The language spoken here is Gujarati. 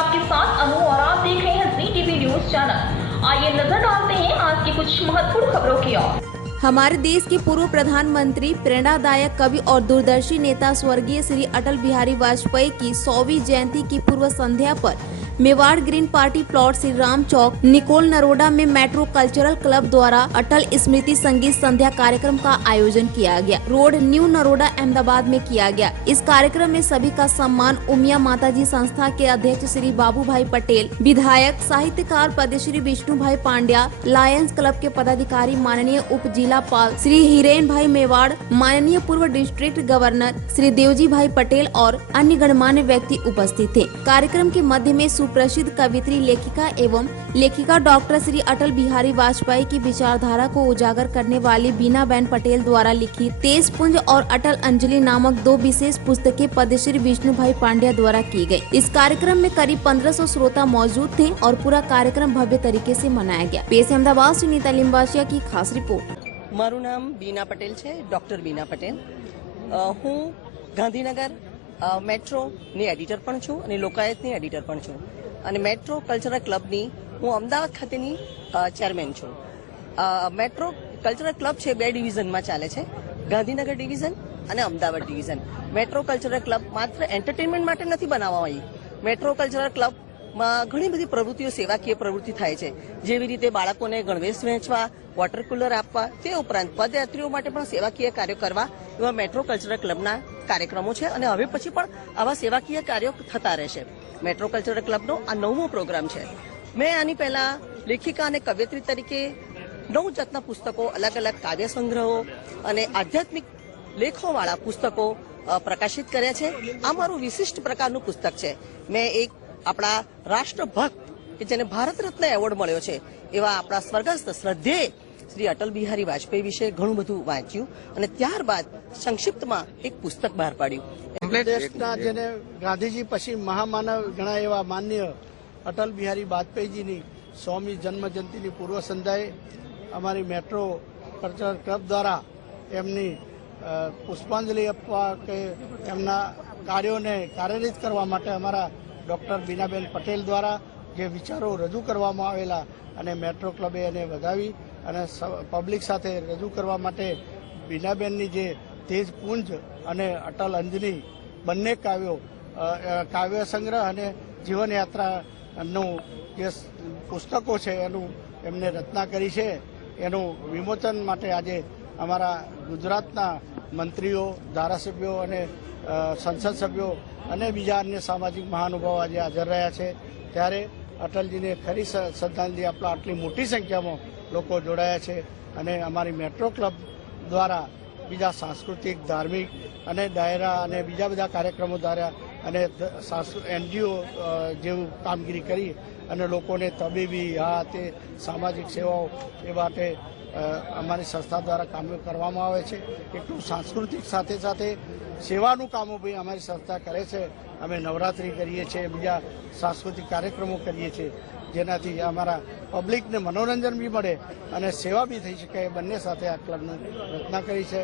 आपके साथ अनु और आप देख रहे हैं जी टीवी न्यूज चैनल। आइए नजर डालते हैं आज की कुछ महत्वपूर्ण खबरों की ओर। हमारे देश के पूर्व प्रधानमंत्री, प्रेरणादायक कवि और दूरदर्शी नेता स्वर्गीय श्री अटल बिहारी वाजपेयी की 100वीं जयंती की पूर्व संध्या पर Mewar green party plot Shri Ram chowk Nikol Naroda में मेट्रो कल्चरल क्लब द्वारा अटल स्मृति संगीत संध्या कार्यक्रम का आयोजन किया गया। रोड न्यू नरोडा अहमदाबाद में किया गया। इस कार्यक्रम में सभी का सम्मान उमिया माताजी संस्था के अध्यक्ष श्री बाबू भाई पटेल, विधायक साहित्यकार पद्मश्री विष्णु भाई पांड्या, लायंस क्लब के पदाधिकारी, माननीय उप जिलापाल श्री हिरेन भाई मेवाड़, माननीय पूर्व डिस्ट्रिक्ट गवर्नर श्री देवजी भाई पटेल और अन्य गणमान्य व्यक्ति उपस्थित थे। कार्यक्रम के मध्य में सुप्रसिद्ध कवित्री, लेखिका एवं लेखिका डॉक्टर श्री अटल बिहारी वाजपेयी की विचारधारा को उजागर करने वाली बीनाबेन पटेल द्वारा लिखित तेज पुंज और अटल अंजलि नामक 2 विशेष पुस्तकें पद्मश्री विष्णु भाई पांड्या द्वारा की गई। इस कार्यक्रम में करीब 1500 श्रोता मौजूद थे और पूरा कार्यक्रम भव्य तरीके से मनाया गया। पेश अहमदाबाद से नीता लिंबासिया की खास रिपोर्ट। મારું નામ બીના પટેલ છે, ડોક્ટર બીના પટેલ। હું ગાંધીનગર મેટ્રોની એડિટર પણ છું અને લોકાયતની એડિટર પણ છું અને મેટ્રો કલ્ચરલ ક્લબની હું અમદાવાદ ખાતેની ચેરમેન છું। મેટ્રો કલ્ચરલ ક્લબ છે 2 ડિવિઝનમાં ચાલે છે, ગાંધીનગર ડિવિઝન અને Ahmedabad division. Metro cultural club માત્ર એન્ટરટેનમેન્ટ માટે નથી બનાવવામાં આવી। મેટ્રો કલ્ચરલ ક્લબમાં ઘણી બધી પ્રવૃત્તિઓ, સેવાકીય પ્રવૃત્તિ થાય છે, જેવી રીતે બાળકોને ગણવેશ વહેંચવા, વોટર કુલર આપવા, તે ઉપરાંત પદયાત્રીઓ માટે પણ સેવાકીય કાર્યો કરવા એવા મેટ્રો કલ્ચરલ ક્લબના કાર્યક્રમો છે અને હવે પછી પણ આવા સેવાકીય કાર્યો થતા રહેશે। મેટ્રો કલ્ચરલ ક્લબનો આ 9મો પ્રોગ્રામ છે। મેં આની પહેલા લેખિકા અને કવયિત્રી તરીકે 9 જાતના પુસ્તકો, અલગ અલગ કાવ્ય સંગ્રહો અને આધ્યાત્મિક લેખોવાળા પુસ્તકો પ્રકાશિત કર્યા છે। આ મારું વિશિષ્ટ પ્રકારનું પુસ્તક છે। મેં એક આપણા રાષ્ટ્રભક્ત કે જેને ભારત રત્ન એવોર્ડ મળ્યો છે એવા આપણા સ્વર્ગસ્થ શ્રદ્ધેય શ્રી અટલ બિહારી વાજપેયી વિશે ઘણું બધું વાંચ્યું અને ત્યારબાદ સંક્ષિપ્તમાં એક પુસ્તક બહાર પાડ્યું। દેશના જેને ગાંધીજી પછી મહામાનવ ગણાય એવા માન્ય અટલ બિહારી વાજપેયીજીની 100મી જન્મજયંતિની પૂર્વ સંધ્યાએ અમારી મેટ્રો કલ્ચરલ ક્લબ દ્વારા એમની પુષ્પાંજલિ આપવા કે એમના કાર્યોને કાર્યરત કરવા માટે અમારા ડૉક્ટર બીનાબેન પટેલ દ્વારા જે વિચારો રજૂ કરવામાં આવેલા અને મેટ્રો ક્લબે એને વધાવી અને પબ્લિક સાથે રજૂ કરવા માટે બીનાબેનની જે તેજ પુંજ અને અટલ અંજલિ બંને કાવ્ય સંગ્રહ અને જીવનયાત્રાનું જે પુસ્તકો છે એનું એમને રચના કરી છે, એનું વિમોચન માટે આજે અમારા ગુજરાતના મંત્રીઓ, ધારાસભ્યો અને સંસદ સભ્યો અને બીજા અન્ય સામાજિક મહાનુભાવો આજે હાજર રહ્યા છે। ત્યારે અટલજીને ખરી શ્રદ્ધાંજલિ આપવા આટલી મોટી સંખ્યામાં લોકો જોડાયા છે અને અમારી મેટ્રો ક્લબ દ્વારા બીજા સાંસ્કૃતિક, ધાર્મિક અને ડાયરા અને બીજા બધા કાર્યક્રમો દ્વારા અને NGO જેવું કામગીરી કરી અને લોકોને તબીબી, તે સામાજિક સેવાઓ એ માટે અમારી સંસ્થા દ્વારા કામો કરવામાં આવે છે। એટલું સાંસ્કૃતિક સાથે સાથે સેવાનું કામો બી અમારી સંસ્થા કરે છે। અમે નવરાત્રિ કરીએ છીએ, બીજા સાંસ્કૃતિક કાર્યક્રમો કરીએ છીએ, જેનાથી અમારા પબ્લિકને મનોરંજન બી મળે અને સેવા બી થઈ શકે। એ બંને સાથે આ ક્લબની રચના કરી છે।